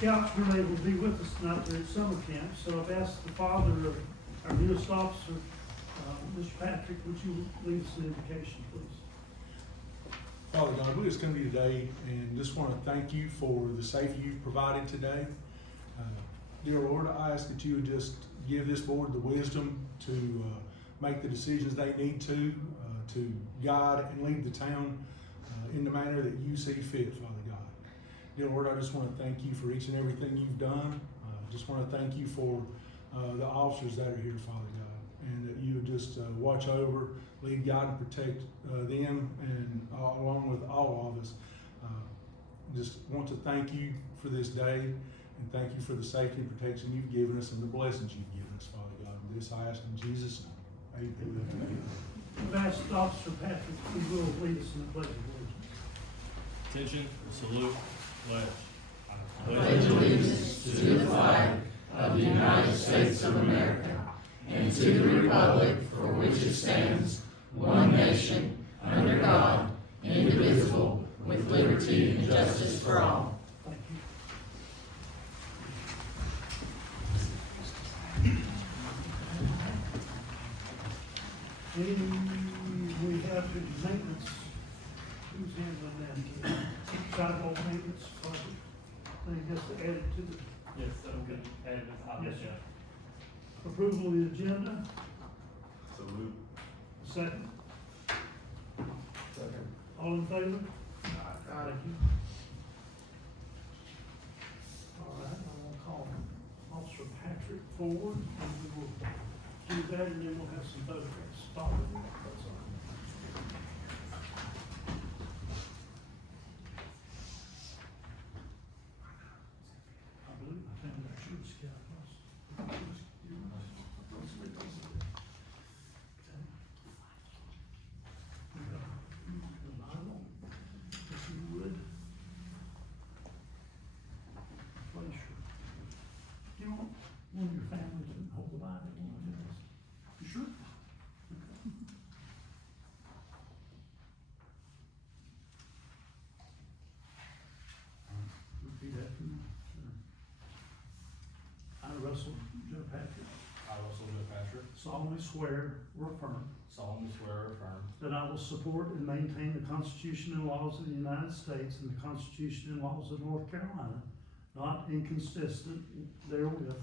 scouts weren't able to be with us tonight, they're at summer camp, so I've asked the father of our newest officer, Mr. Patrick, would you lead us an invocation, please? Father God, we just come to you today and just want to thank you for the safety you've provided today. Dear Lord, I ask that you would just give this board the wisdom to make the decisions they need to guide and lead the town in the manner that you see fit, Father God. Dear Lord, I just want to thank you for each and everything you've done. Just want to thank you for the officers that are here, Father God, and that you would just watch over, lead, guide, and protect them, and along with all of us. Just want to thank you for this day, and thank you for the safety and protection you've given us and the blessings you've given us, Father God. And this I ask in Jesus' name. Amen. I've asked Officer Patrick if he will lead us in the pledge of allegiance. Attention, salute, pledge. Pledge allegiance to the flag of the United States of America and to the republic for which it stands, one nation, under God, indivisible, with liberty and justice for all. Thank you. We have the maintenance. Who's handling that? Sidewalk maintenance project. I think that's added to the. Yes, okay. Added to the hot Yes, list, approval of the agenda. Salute. Second. Second. All in favor? Aye. Thank you. All right, I'm gonna call Officer Patrick forward, and we will do that, and then we'll have some photographs. Stop it. That's all right. I believe I found that True Scout was. The Bible, if you would. Place your, you want one of your family to hold the Bible, one of yours? You sure? Repeat after me. I, Russell Joe Patrick, I, Russell Joe Patrick, solemnly swear or affirm solemnly swear or affirm that I will support and maintain the Constitution and laws of the United States and the Constitution and laws of North Carolina, not inconsistent therewith,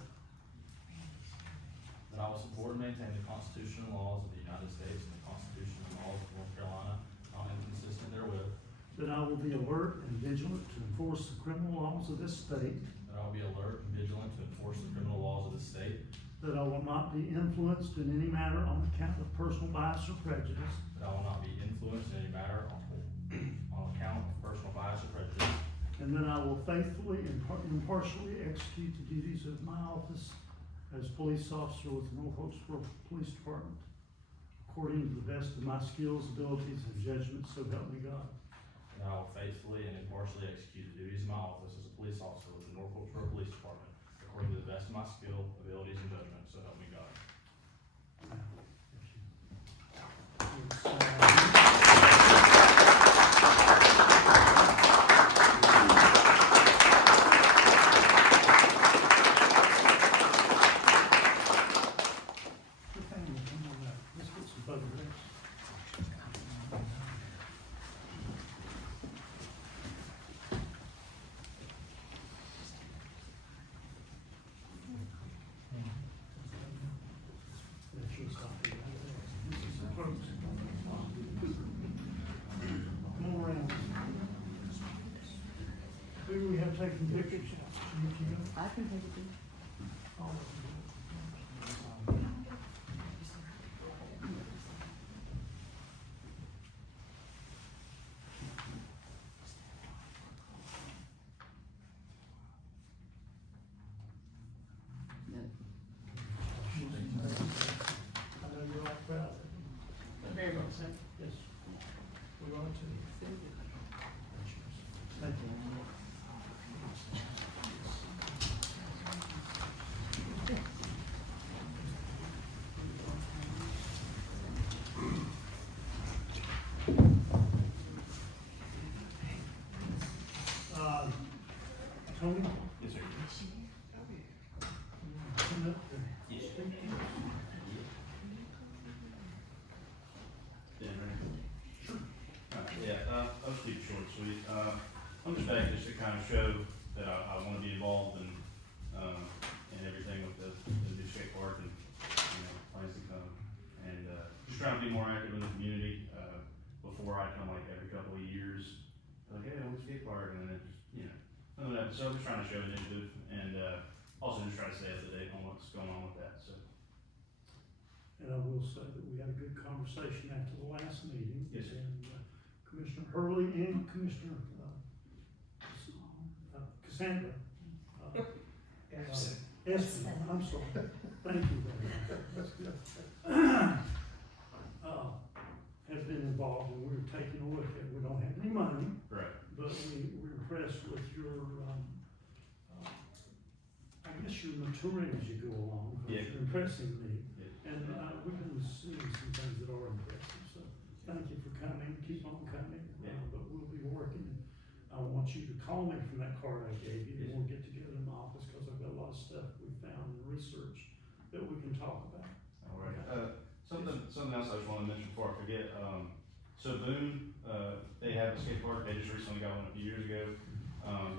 that I will support and maintain the Constitution and laws of the United States and the Constitution and laws of North Carolina, not inconsistent therewith, that I will be alert and vigilant to enforce the criminal laws of this state, that I will be alert and vigilant to enforce the criminal laws of the state, that I will not be influenced in any matter on account of personal bias or prejudice, that I will not be influenced in any matter on account of personal bias or prejudice, and that I will faithfully and impartially execute the duties of my office as police officer with the North Wilkesboro Police Department, according to the best of my skills, abilities, and judgment, so help me God. and I will faithfully and impartially execute the duties of my office as a police officer with the North Wilkesboro Police Department, according to the best of my skill, abilities, and judgment, so help me God. Let's get some photographs. Come on around. Who do we have taking pictures? I can take a picture. I know you're all proud of them. Very much so. Yes. We are too. Thank you. Tony? Yes, sir. Come up there. Yes. Speak to us. I'll just keep it short and sweet. I'm just back just to kind of show that I wanna be involved in everything with the new skate park and, plans to come. And, just trying to be more active in the community, before I come like every couple of years, like, hey, I want a skate park, and then it just, none of that. So I'm just trying to show initiative and, also just try to stay up to date on what's going on with that, so. And I will say that we had a good conversation after the last meeting. Yes, sir. And Commissioner Hurley and Commissioner, Cassandra. Espin, I'm sorry. Thank you, Barry. That's good. Has been involved, and we're taking a look at, we don't have any money, Right. but we're impressed with your, I guess you're maturing as you go along. But Yeah. You're impressing me, Yeah. and, we've been seeing some things that are impressive, so thank you for coming, keep on coming. Yeah. But we'll be working, I want you to call me from that card I gave you, and Yes. we'll get together in my office, cause I've got a lot of stuff we found and research that we can talk about. All right. Something else I just wanna mention before I forget, so Boone, they have a skate park, they just recently got one a few years ago.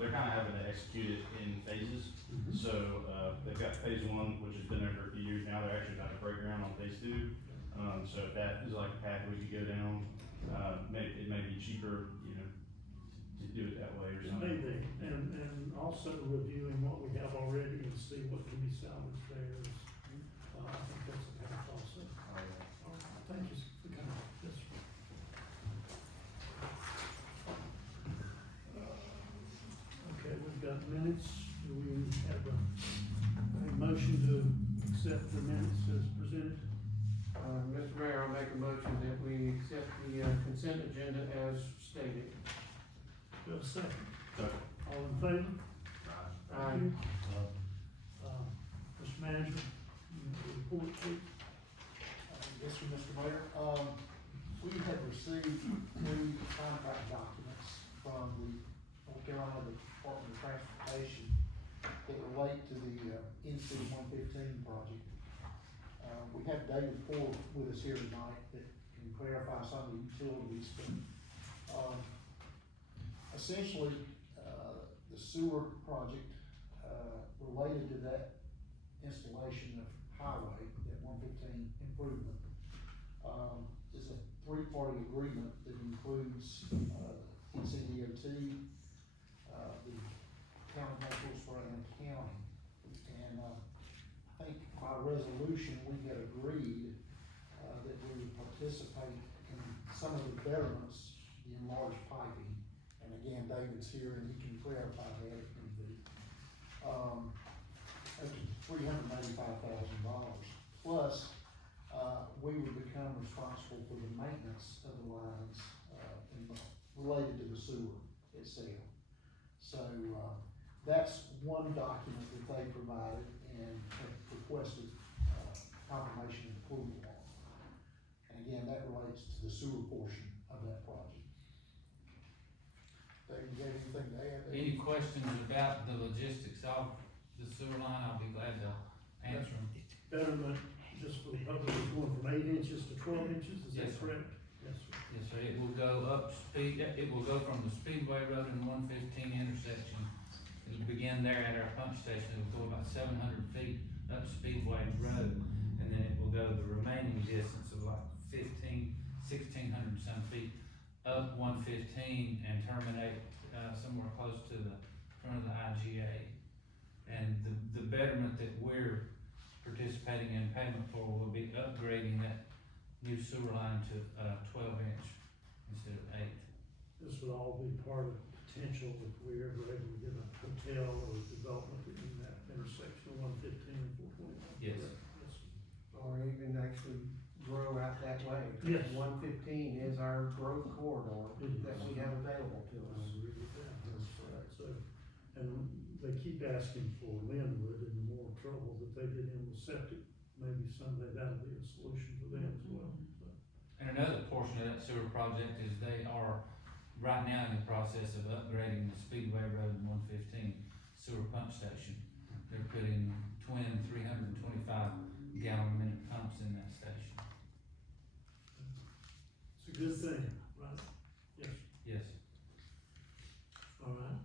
They're kinda having to execute it in phases, so, they've got phase one, which has been there for a few years now, they're actually about to break ground on phase two. So if that is like a path we could go down, it may be cheaper, to do it that way or It something. may be, and also reviewing what we have already and see what can be salvaged there. I think that's a path also. All right. Thank you for coming. Yes, sir. Okay, we've got minutes. Do we have a motion to accept the minutes as presented? Mr. Mayor, I'll make a motion that we accept the consent agenda as stated. Do we have a second? Second. All in favor? Aye. Thank you. Mr. Manager, you report, please. Yes, sir, Mr. Mayor. We have received new contract documents from the North Carolina Department of Transportation that relate to the NC 115 project. We have David Ford with us here tonight that can clarify some of the utilities, but, essentially, the sewer project, related to that installation of highway, that 115 improvement, is a three-party agreement that includes, NCDOT, the county of Wilkesboro and the county. And, I think by resolution, we had agreed, that we would participate in some of the betterments, the enlarged piping. And again, David's here and he can clarify that if need be. Up to $385,000. Plus, we would become responsible for the maintenance of the lines, related to the sewer itself. So, that's one document that they provided and have requested, confirmation of approval on. And again, that relates to the sewer portion of that project. David, you have anything to add there? Any questions about the logistics of the sewer line, I'll be glad to answer them. Betterment, just for the public, is going from 8 inches to 12 inches, is that Yes, sir. correct? Yes, sir. Yes, sir, it will go up speed, it will go from the Speedway Road and 115 intersection. It'll begin there at our pump station, it'll go about 700 feet up Speedway Road, and then it will go the remaining distance of like 1,600 some feet up 115 and terminate, somewhere close to the front of the IGA. And the betterment that we're participating in payment for will be upgrading that new sewer line to 12-inch instead of 8. This would all be part of potential if we ever able to get a hotel or development in that intersection of 115 and 421. Yes. Yes. Or even actually grow out that way. Yes. 115 is our growth corridor It is. that we have available to I us. agree with that. That's right. So, and they keep asking for Linwood, and the more trouble that they get in with septic, maybe someday that'll be a solution for them as well. So, And another portion of that sewer project is they are right now in the process of upgrading the Speedway Road and 115. sewer pump station. They're putting twin 325 gallon a minute pumps in that station. It's a good thing, right? Yes, Yes. all right.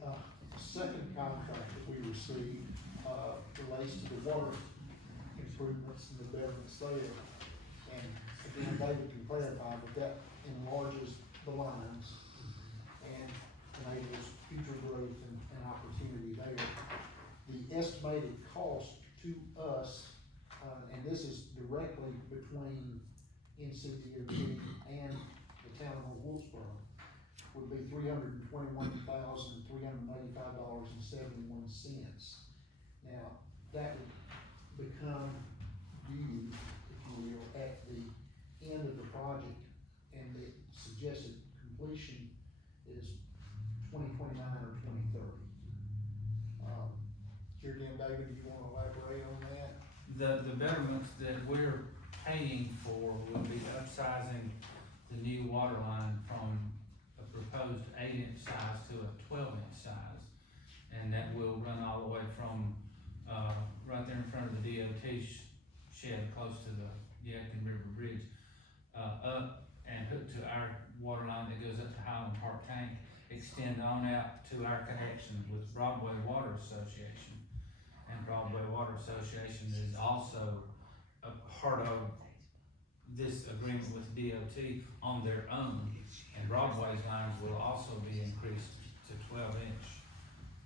The second contract that we received, relates to the water improvements and the betterments there. And again, David can clarify, but that enlarges the lines and enables future growth and opportunity there. The estimated cost to us, and this is directly between NCDOT and the town of Wilkesboro, would be $321,385.71. Now, that would become due, if you will, at the end of the project, and the suggested completion is 2029 or 2030. Here again, David, do you wanna elaborate on that? The betterments that we're paying for will be upsizing the new water line from a proposed 8-inch size to a 12-inch size. And that will run all the way from, right there in front of the DOT shed, close to the Yadkin River Bridge, up and hook to our water line that goes up to Highland Park Tank, extend on out to our connection with Broadway Water Association. And Broadway Water Association is also a part of this agreement with DOT on their own. And Broadway's lines will also be increased to 12-inch,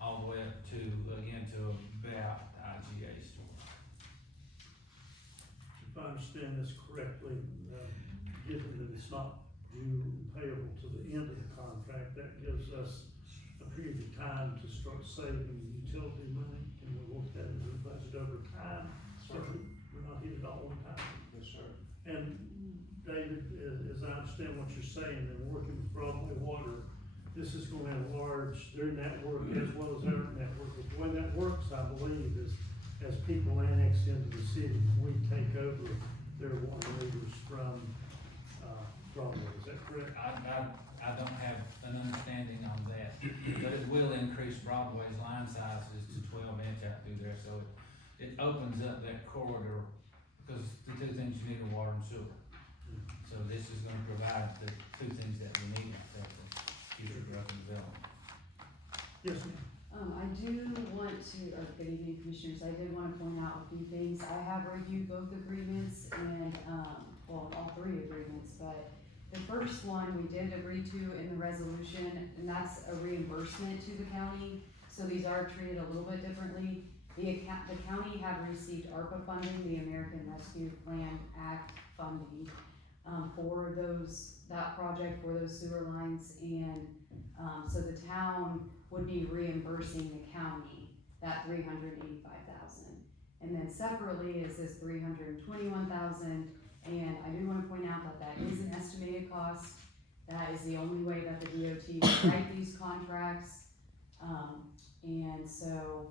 all the way up to, again, to about the IGA store. If I understand this correctly, given that it's not due and payable to the end of the contract, that gives us a period of time to start saving utility money. Can we work that into the budget over time? So we're not hit it all the time. Yes, sir. And David, as I understand what you're saying, and working with Broadway Water, this is gonna enlarge their network as well as our network. But the way that works, I believe, is as people annex into the city, we take over their water meters from, Broadway. Is that correct? I don't have an understanding on that, but it will increase Broadway's line sizes to 12-inch out through there, so it opens up that corridor, because the two things you need are water and sewer. So this is gonna provide the two things that we need out there for future growth and development. Yes, ma'am. I do want to, good evening, Commissioners, I did want to point out a few things. I have reviewed both agreements and, well, all three agreements, but the first one we did agree to in the resolution, and that's a reimbursement to the county. So these are treated a little bit differently. The county had received ARPA funding, the American Rescue Plan Act funding, for that project, for those sewer lines, and, so the town would be reimbursing the county that $385,000. And then separately is this $321,000, and I do wanna point out that that is an estimated cost. That is the only way that the DOT will write these contracts. And so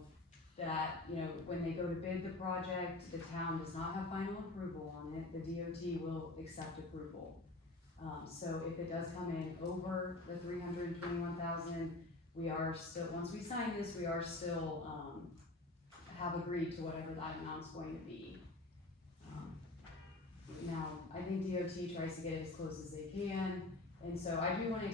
that, you know, when they go to bid the project, the town does not have final approval on it, the DOT will accept approval. So if it does come in over the $321,000, we are still, once we sign this, we are still, have agreed to whatever that amount's going to be. Now, I think DOT tries to get it as close as they can, and so I do wanna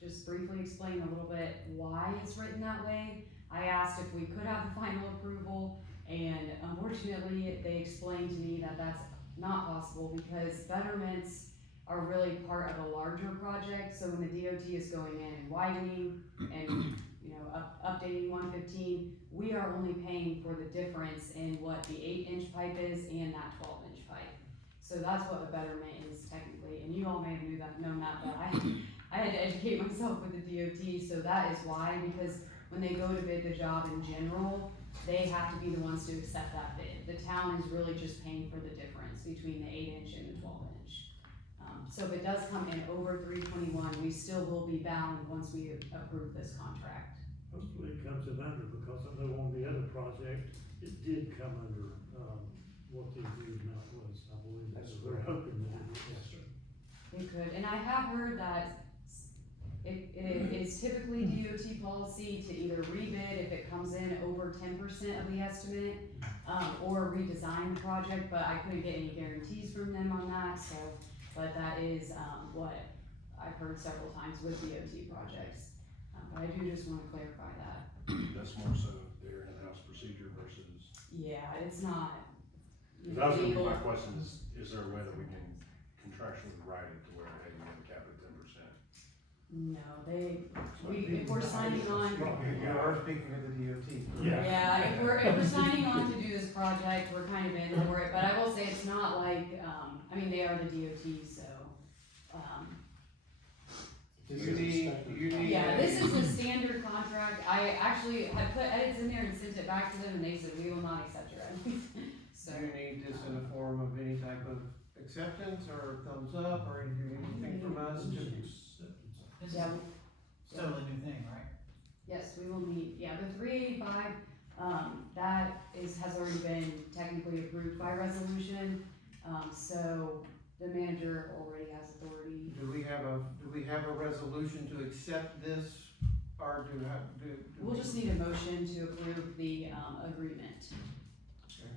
just briefly explain a little bit why it's written that way. I asked if we could have the final approval, and unfortunately, they explained to me that that's not possible because betterments are really part of a larger project. So when the DOT is going in and widening and, you know, updating 115, we are only paying for the difference in what the 8-inch pipe is and that 12-inch pipe. So that's what a betterment is technically, and you all may have known that, but I had to educate myself with the DOT, so that is why, because when they go to bid the job in general, they have to be the ones to accept that bid. The town is really just paying for the difference between the 8-inch and the 12-inch. So if it does come in over 321, we still will be bound once we approve this contract. Hopefully it comes in under, because I know on the other project, it did come under, what the agreed amount was, I believe. That's They're correct. hoping that it is. Yes, sir. It could, and I have heard that It is typically DOT policy to either rebid if it comes in over 10% of the estimate, or redesign the project, but I couldn't get any guarantees from them on that, so, but that is, what I've heard several times with DOT projects. But I do just wanna clarify that. That's more so their in-house procedure versus, Yeah, it's not. cause that was gonna be legal. my question is there a way that we can contractually write it to where, hey, we have a cap at 10%? No, if we're signing on. You are speaking of the DOT. Yeah, if we're signing on to do this project, we're kind of in for it, but I will say it's not like, I mean, they are the DOT, so, yeah, this is a standard contract. I actually had put edits in there and sent it back to them, and they said, we will not accept your edits. So, Do you need this in the form of any type of acceptance or thumbs up, or do you need anything from us to? This yeah, is totally new thing, right? yes, we will meet, yeah, the 385, that has already been technically approved by resolution, so the manager already has authority. Do we have a resolution to accept this, or do We'll just need a motion to approve the, agreement. Okay.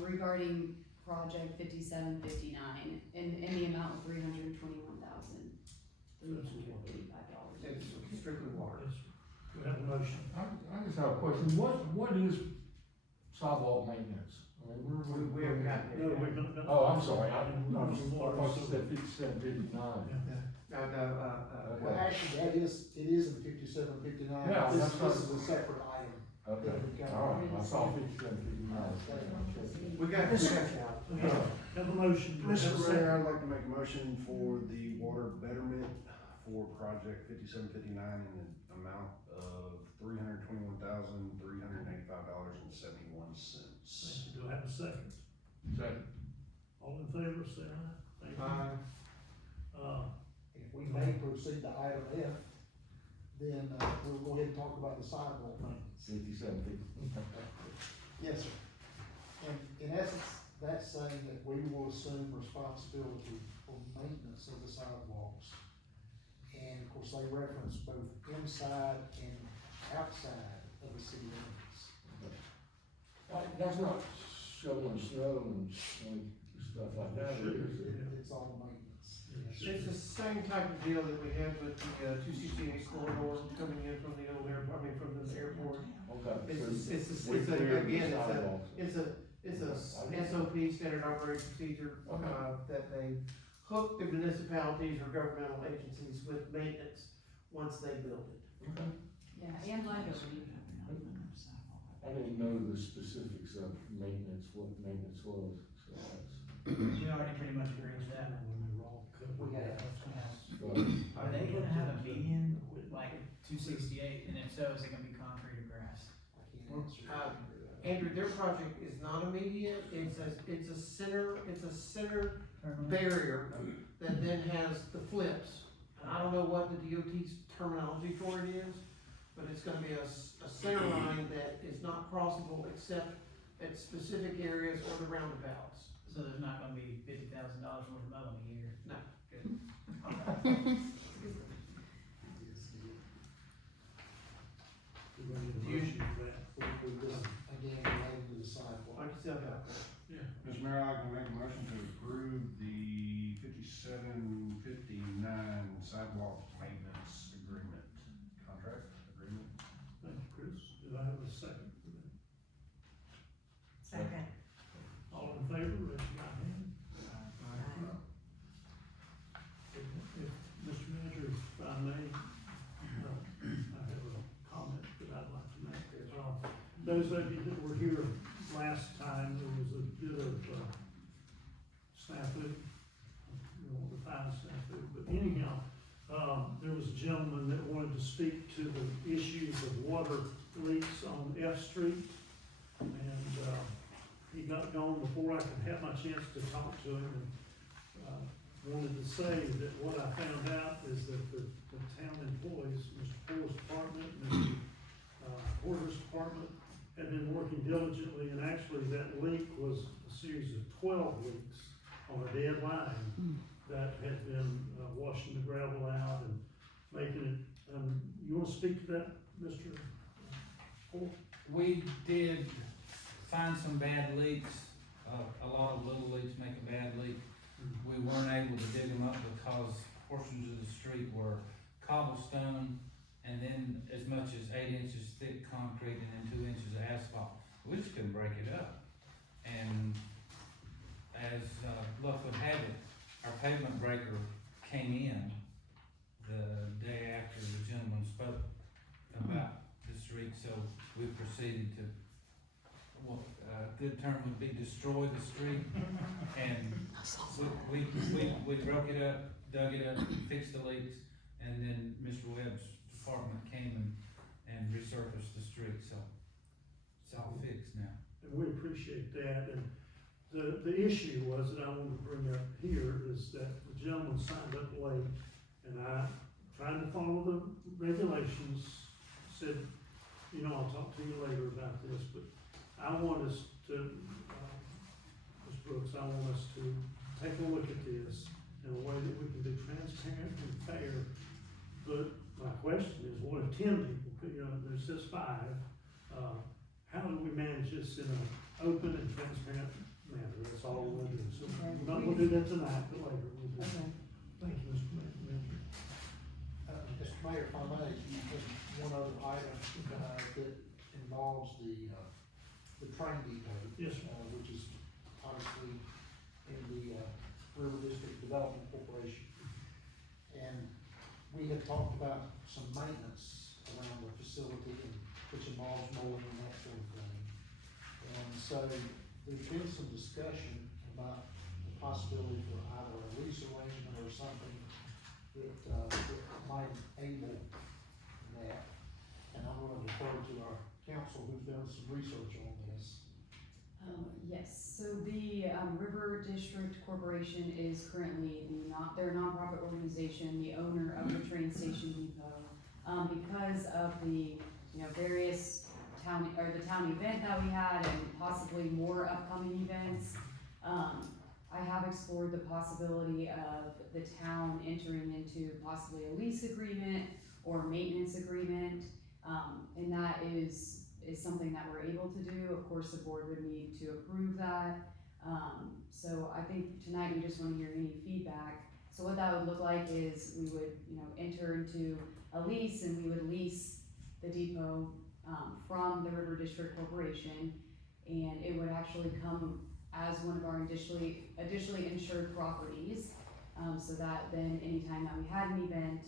Regarding project 5759 in the amount of $321,385. It's strictly water. We have a motion. I just have a question, what is sidewalk maintenance? I mean, We haven't gotten No, there we're yet. gonna. Oh, I'm sorry, I thought you said 5759. Well, actually, it is in 5759. Yeah, This that's right. is a separate item. Okay, all right, I saw 5759. We got. Have a motion. Do we have a Mr. second? Mayor, I'd like to make a motion for the water betterment for project 5759 in an amount of $321,385.71. Do I have a second? Second. All in favor, say aye. Thank you. If we may proceed to item F, then, we'll go ahead and talk about the sidewalk maintenance. 5750. Yes, sir. And in essence, that's saying that we will assume responsibility for maintenance of the sidewalks. And of course, they reference both inside and outside of the city limits. That's not shoveling snow and stuff like that, is it? It's all maintenance. It's the same type of deal that we had with the 268 corridor coming in from the old airport, from the airport. Okay. It's a SOP, standard operating procedure, that they hook the municipalities or governmental agencies with maintenance once they build it. Okay. Yeah, and liability. I didn't know the specifics of maintenance, what maintenance was, so that's. We already pretty much agreed with that. We have. Are they gonna have a median, like 268, and if so, is it gonna be concrete or grass? I can't answer that. Andrew, their project is not a median, it's a center barrier that then has the flips. And I don't know what the DOT's terminology for it is, but it's gonna be a center line that is not crossable except at specific areas or the roundabouts. So there's not gonna be $50,000 worth of mowing a year? No. Do we need a motion for that? We just, again, related to the sidewalk. Like you said, about that. Mr. Mayor, I'd like to make a motion to approve the 5759 sidewalk maintenance agreement, contract agreement. Thank you, Chris. Do I have a second for that? Second. All in favor, raise your right hand. If, Mr. Manager, if I may, I have a comment that I'd like to make. Those of you that were here last time, there was a bit of, snafu. We won't define snafu, but anyhow, there was a gentleman that wanted to speak to the issues of water leaks on F Street. And, he got gone before I could have my chance to talk to him, and, wanted to say that what I found out is that the town employees, Mr. Porter's department, Mr. Porter's department, had been working diligently, and actually that leak was a series of 12 leaks on a dead line that had been, washing the gravel out and making it, you wanna speak to that, Mr. Paul? We did find some bad leaks, a lot of little leaks make a bad leak. We weren't able to dig them up because portions of the street were cobblestone and then as much as 8 inches thick concrete and then 2 inches of asphalt. We just couldn't break it up. And as luck would have it, our pavement breaker came in the day after the gentleman spoke about the street, so we proceeded to, well, a good term would be destroy the street. And we broke it up, dug it up, fixed the leaks, and then Mr. Webb's department came and resurfaced the street, so it's all fixed now. And we appreciate that, and the issue was that I wanted to bring up here is that the gentleman signed up late, and I, trying to follow the regulations, said, you know, I'll talk to you later about this, but I want us to, Ms. Brooks, I want us to take a look at this in a way that we can be transparent and fair. But my question is, what if 10 people, you know, there's just 5, how do we manage this in an open and transparent manner? That's all we're gonna do. So Okay. we're not gonna do that tonight, but later we'll do. Okay. Thank you, Mr. Mayor. Mr. Mayor, if I may, just one other item, that involves the train depot. Yes, sir. Which is obviously in the, River District Development Corporation. And we had talked about some maintenance around the facility, and which involves mowing and that sort of thing. And so there's been some discussion about the possibility for either a lease arrangement or something that might enable that. And I'm gonna defer to our council who's done some research on this. Yes, so the River District Corporation is currently they're a nonprofit organization, the owner of the train station depot. Because of the, various the town event that we had and possibly more upcoming events, I have explored the possibility of the town entering into possibly a lease agreement or maintenance agreement, and that is something that we're able to do. Of course, the board would need to approve that. So I think tonight we just want to hear any feedback. So what that would look like is we would, enter into a lease, and we would lease the depot from the River District Corporation, and it would actually come as one of our additionally insured properties, so that then anytime that we had an event,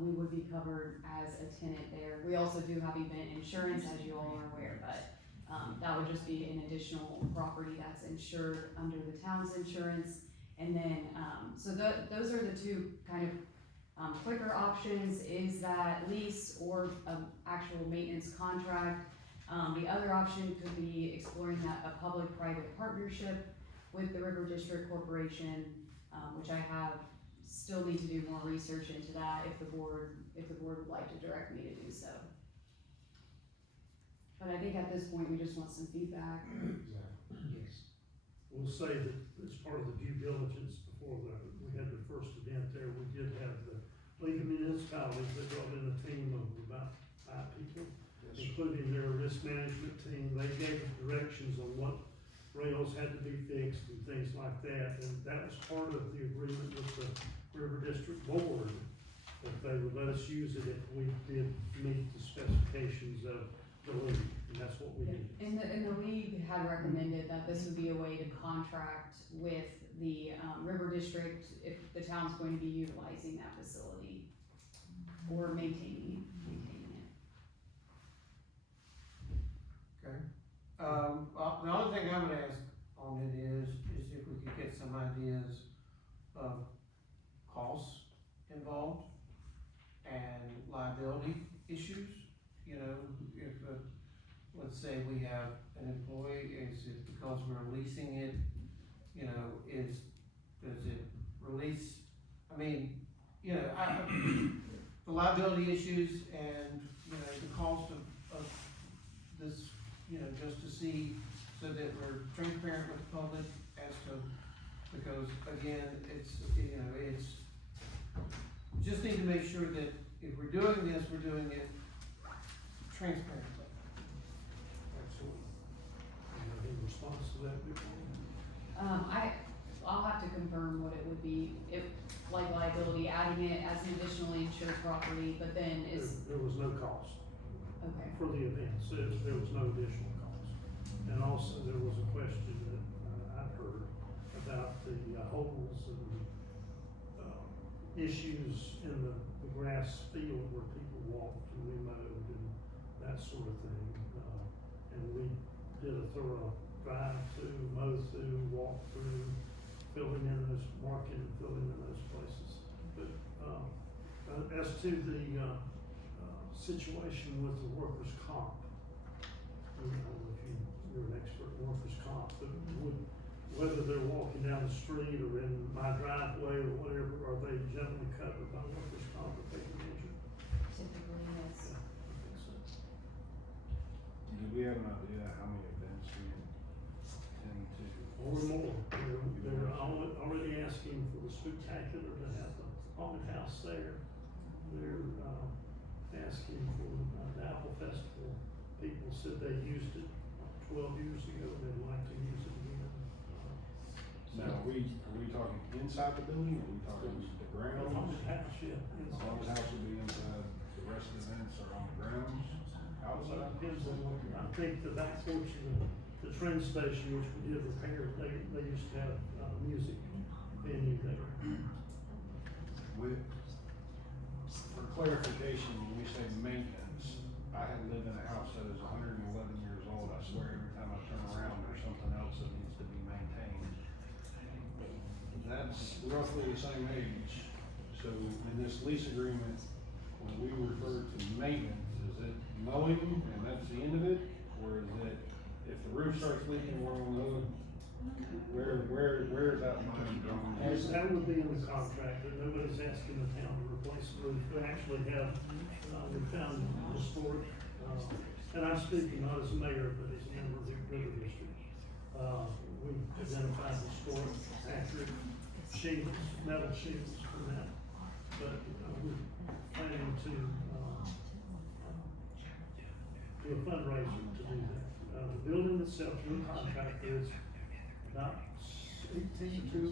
we would be covered as a tenant there. We also do have event insurance, as you all are aware, but that would just be an additional property that's insured under the town's insurance. And then, so those are the two kind of quicker options, is that lease or actual maintenance contract. The other option could be exploring a public-private partnership with the River District Corporation, which I still need to do more research into that if the board would like to direct me to do so. But I think at this point, we just want some feedback. Exactly, yes. We'll say that as part of the due diligence before we had the first event there, we did have the League of Municipalities that brought in a team of about 5 people, including their risk management team. They gave us directions on what rails had to be fixed and things like that, and that was part of the agreement with the River District Board, that they would let us use it if we did meet the specifications of the league, and that's what we did. And the league had recommended that this would be a way to contract with the River District if the town's going to be utilizing that facility or maintaining it. Okay. The only thing I would ask on it is if we could get some ideas of costs involved and liability issues. If, let's say we have an employee, is it because we're leasing it, does it release, the liability issues and, the cost of this, just to see, so that we're transparent with the public as to, because again, it's, just need to make sure that, if we're doing this, we're doing it transparently. Absolutely. You have any response to that before? I'll have to confirm what it would be, if, like liability, adding it as an additionally insured property, but then is, There was no cost okay. for the events, there was no additional cost. And also, there was a question that I've heard about the holes and issues in the grass field where people walked and we mowed and that sort of thing. And we did a thorough drive through, mow through, walk through, filling in those, marking and filling in those places. But, as to the, situation with the workers' comp, I don't know if you're an expert in workers' comp, but whether they're walking down the street or in my driveway or whatever, are they generally covered by workers' comp if they get injured? Typically, yes. Yeah, I think so. Do we have an idea how many events we intend to? Or more, they're already asking for the spectacular to have the haunted house there. They're, asking for, the Apple Festival, people said they used it 12 years ago, they'd like to use it again. Now, are we talking inside the building, or are we talking the The grounds? haunted house, yeah. The haunted house will be inside, the rest of the events are on the grounds, Also, outside? it depends on what, I think the back porch of the train station, which we did repair, they used to have, music venue there. For clarification, when we say maintenance, I have lived in a house that is 111 years old, I swear every time I turn around, there's something else that needs to be maintained. That's roughly the same age, so in this lease agreement, when we refer to maintenance, is it mowing and that's the end of it? Or is it, if the roof starts leaking, we're on the hood? Where is that line drawn? That would be in the contract, that nobody's asking the town to replace the roof. We actually have, we found historic, and I'm speaking not as a mayor, but as a member of the river district. We've identified historic, accurate shingles, metal shingles from that. But, we're planning to, do a fundraiser to do that. The building itself, your contractor is about 18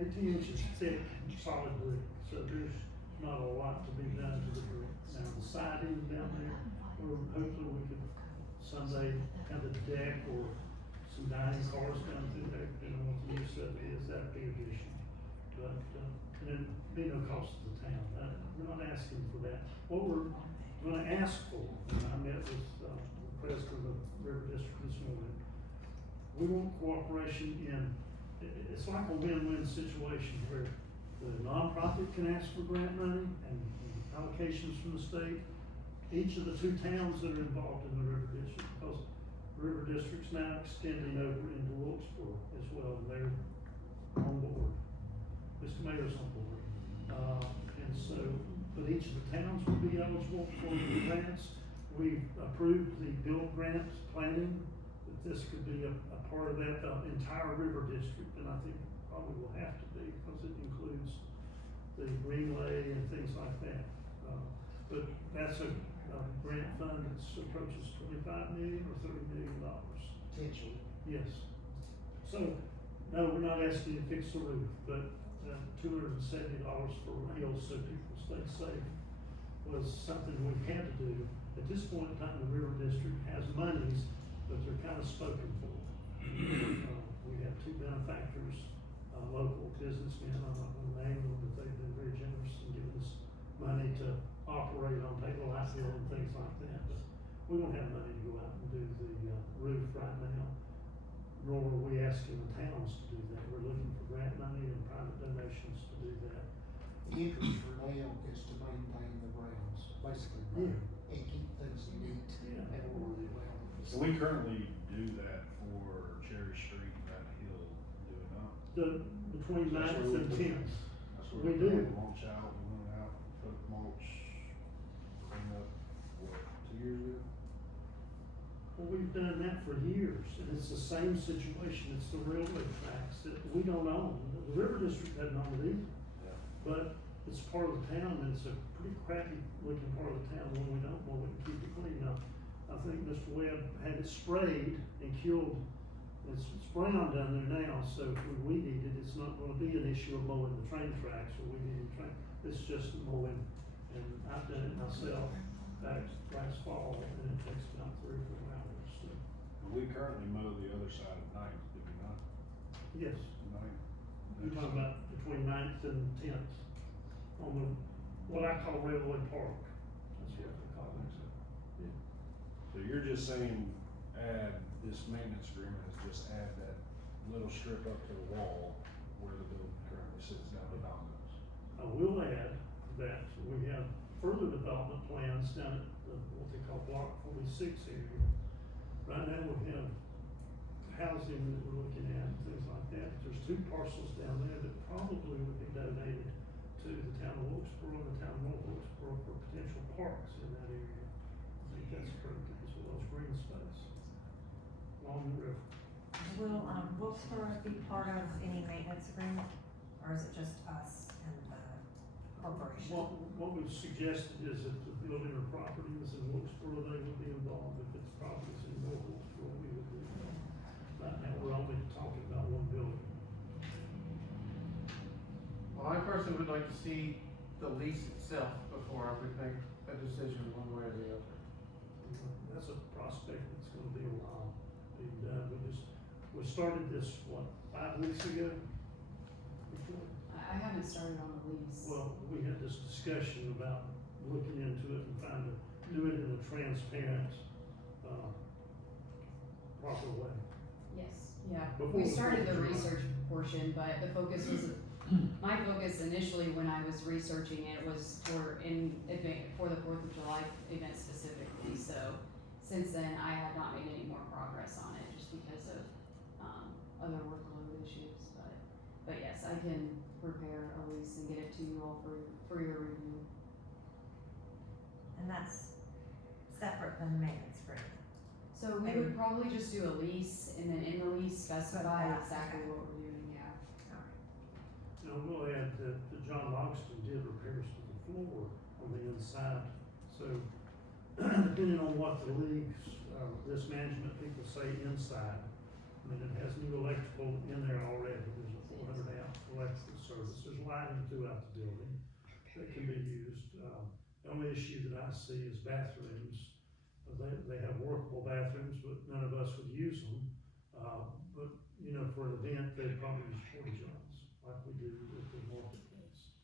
inches thick, solid brick, so there's not a lot to be done to the brick. Now, the siding down there, or hopefully we could someday have a deck or some dining cars down through there, depending on what the use of it is, that'd be addition. But, and it'd be no cost to the town, we're not asking for that. What we're gonna ask for, and I met with, the president of the River District this morning, we want cooperation in, it's like a win-win situation where the nonprofit can ask for grant money and allocations from the state. Each of the two towns that are involved in the River District, because the River District's now extending over into Wilkesboro as well, and they're on board. Mr. Mayor's on board. And so, but each of the towns will be eligible for the grants. We've approved the build grant planning, that this could be a part of that, the entire river district, and I think probably will have to be, because it includes the greenway and things like that. But that's a grant fund that approaches $25 million or $30 million. Potentially. Yes. So, no, we're not asking you to fix the roof, but $270 for rails so people stay safe was something we had to do. At this point in time, the river district has monies, but they're kind of spoken for. We have two benefactors, local businessmen, I'm not gonna name them, but they've been very generous in giving us money to operate on paper light bill and things like that, but we don't have money to go out and do the roof right now, nor are we asking the towns to do that. We're looking for grant money and private donations to do that. The interest for them is to maintain the grounds, basically, Yeah. and keep things neat Yeah. and orderly. So we currently do that for Cherry Street and that hill, do it not? Between That's 9th where and we 10th. That's where We we do. put mulch out, we went out, put mulch, clean up, what, 2 years ago? Well, we've done that for years, and it's the same situation, it's the railway tracks that we don't own. The river district doesn't own it either. Yeah. But it's part of the town, and it's a pretty crappy looking part of the town, when we don't mow it and keep it clean. Now, I think Mr. Webb had it sprayed and killed, it's brown down there now, so if we weed eat it, it's not gonna be an issue of mowing the train tracks or weed eating train. It's just mowing, and I've done it myself back last fall, and it takes about 3 or 4 hours, so, We currently mow the other side at night, do we not? yes. Night. You're talking about between 9th and 10th, on the, what I call Railway Park, that's what they call it, so, yeah. So you're just saying add, this maintenance agreement is just add that little strip up to the wall where the building currently sits down to Domino's. I will add that we have further development plans down at the, what they call Block 46 area. Right now, we have housing that we're looking at, and things like that. There's 2 parcels down there that probably would be donated to the town of Wilkesboro and the town of North Wilkesboro for potential parks in that area. I think that's correct, as well as green space along the river. Will, Wilkesboro be part of any maintenance agreement, or is it just us and the corporation? What we've suggested is if the building or property is in Wilkesboro, they will be involved. If it's properties in North Wilkesboro, we would be involved. Right now, we're only talking about one building. Well, I personally would like to see the lease itself before I would make a decision one way or the other. That's a prospect that's gonna be a while being done. We started this, what, 5 weeks ago? I haven't started on the lease. Well, we had this discussion about looking into it and trying to do it in a transparent, proper way. Yes, yeah, Before we the started the 4th of July. research portion, but the focus was, my focus initially when I was researching it was for the 4th of July event specifically, so since then, I have not made any more progress on it, just because of, other workload issues, but yes, I can prepare a lease and get it to you all for your review. And that's separate than the maintenance agreement. So we would probably just do a lease, and then in the lease specify Yeah, exactly okay. what we're doing, yeah. Now, we'll add that John Logston did repairs to the floor on the inside, so depending on what the league's, risk management people say inside, I mean, it has new electrical in there already, there's a 400 amp electrical service, there's lighting throughout the building that can be used. The only issue that I see is bathrooms. They have workable bathrooms, but none of us would use them. But, you know, for an event, they'd probably use porta johns, like we do at the marketplace.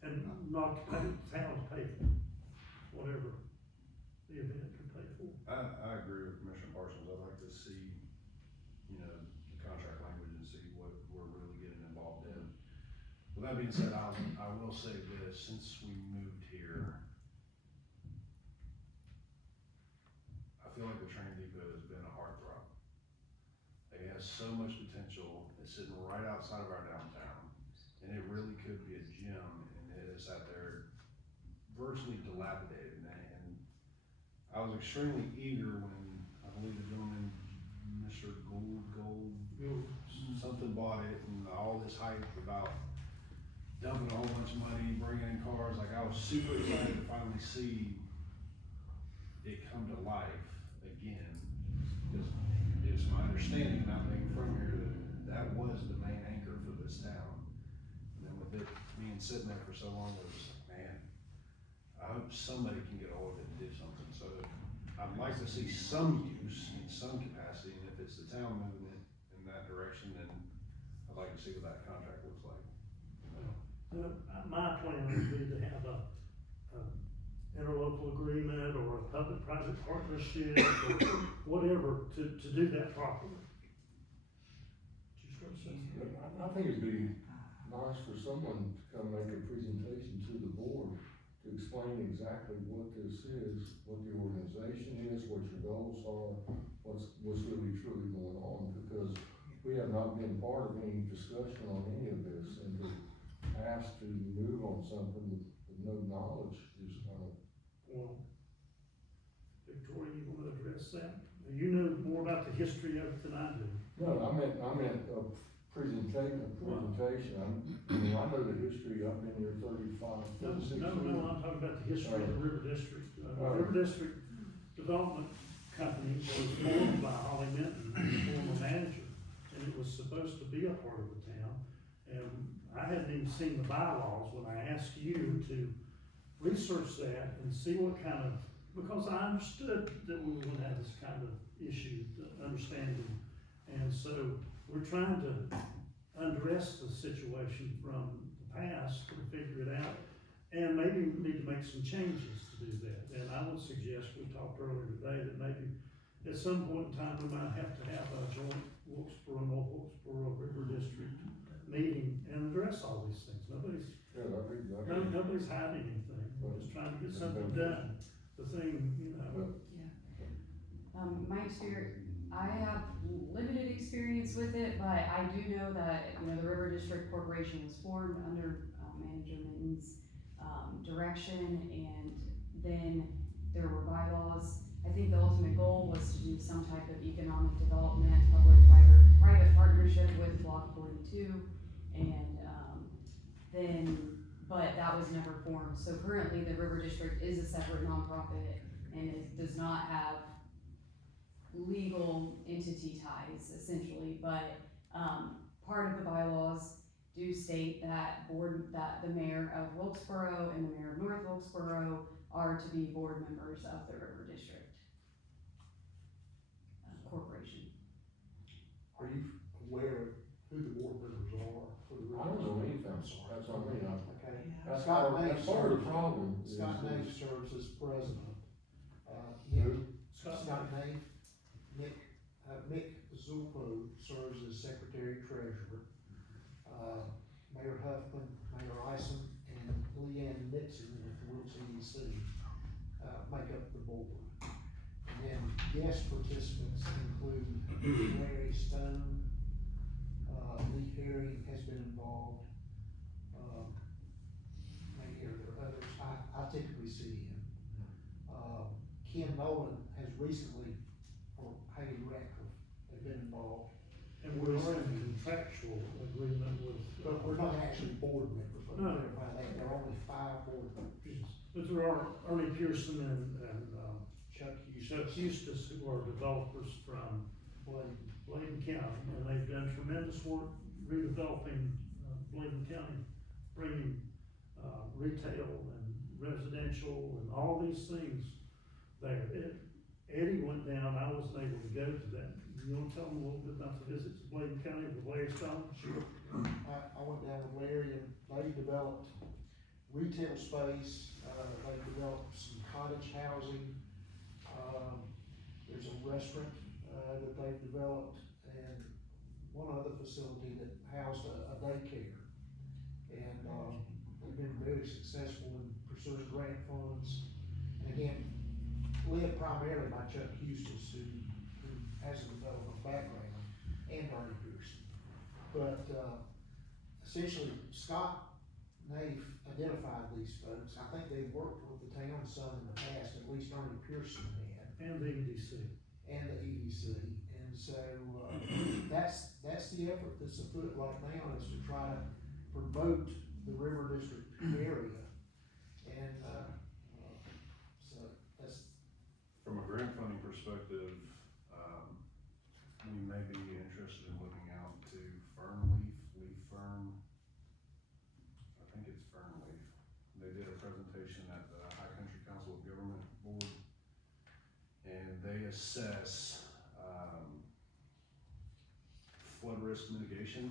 And not town to pay for whatever the event can pay for. I agree with Commissioner Parsons. I'd like to see, you know, the contract language and see what we're really getting involved in. With that being said, I will say this, since we moved here, I feel like the train depot has been a heartthrob. It has so much potential, it's sitting right outside of our downtown, and it really could be a gem, and it is out there virtually dilapidated, and I was extremely eager when, I believe the gentleman, Mr. Gold, something bought it, and all this hype about dumping a whole bunch of money, bringing in cars, like I was super excited to finally see it come to life again, because it's my understanding, not being from here, that was the main anchor for this town. And then with it being sitting there for so long, it was just like, man, I hope somebody can get a hold of it and do something. So I'd like to see some use in some capacity, and if it's the town moving it in that direction, then I'd like to see what that contract looks like. My plan would be to have a interlocal agreement or a public-private partnership or whatever to do that properly. Did you start saying something? I think it'd be nice for someone to come make a presentation to the board to explain exactly what this is, what the organization is, what your goals are, what's really truly going on, because we have not been part of any discussion on any of this, and to ask to move on something with no knowledge is kind of. Well, Victoria, you wanna address that? You know more about the history of it than I do. No, I meant presentation, I know the history, I've been here 35, 36 years. No, I'm talking about the history of the River District. Oh. River District Development Company was formed by Holly Minton, the former manager, and it was supposed to be a part of the town. And I hadn't even seen the bylaws when I asked you to research that and see what kind of, because I understood that we were gonna have this kind of issue, understanding. And so we're trying to undress the situation from the past and figure it out. And maybe we need to make some changes to do that. And I would suggest, we talked earlier today, that maybe at some point in time, we might have to have a joint Wilkesboro, North Wilkesboro River District meeting and address all these things. Nobody's hiding anything. We're just trying to get something done. The thing, My experience, I have limited experience with it, but I do know that, the River District Corporation was formed under Manager Minton's direction, and then there were bylaws. I think the ultimate goal was to do some type of economic development, public-private partnership with Block 42, and but that was never formed. So currently, the River District is a separate nonprofit, and it does not have legal entity ties, essentially, but part of the bylaws do state that the mayor of Wilkesboro and the mayor of North Wilkesboro are to be board members of the River District Corporation. Are you aware of who the board members are for the River I don't know District? anything, I'm sorry. that's what I mean, Okay. that's Scott part, Nave that's part of the serves- problem. is Scott that- Nave serves as president. Who? Scott Nave, Mick Zulpo serves as secretary treasurer. Mayor Huffman, Mayor Isom, and Leanne Nixon with the Wilkes EDC, make up the board. And then guest participants include Larry Stone, Lee Herring has been involved. Maybe there are others, I typically see him. Ken Nolan has recently, or Haley Ratcliffe, have been involved. and we're in contractual agreement with. But we're not actually board members, let me No. clarify that, there are only 5 board members. But there are Ernie Pearson and Chuck Chuck Eustace, who are developers from Bladen County, and they've done tremendous work redeveloping Bladen County, bringing retail and residential and all these things there. Eddie went down, I wasn't able to go to that. You wanna tell them a little bit about the visit to Bladen County with Larry Stone? Sure. I went down with Larry and they developed retail space, they developed some cottage housing. There's a restaurant, that they've developed, and one other facility that housed a daycare. And, they've been very successful in pursuing grant funds. And again, led primarily by Chuck Eustace, who has a development background, and Ernie Pearson. But, essentially, Scott Nave identified these folks. I think they've worked with the town some in the past, at least Ernie Pearson had. And the EDC. And the EDC, and so, that's the effort that's afoot right now, is to try to promote the River District area. And, so, that's. From a grant funding perspective, we may be interested in looking out to leaf fern. I think it's fern leaf. They did a presentation at the High Country Council of Government Board, and they assess, flood risk mitigation.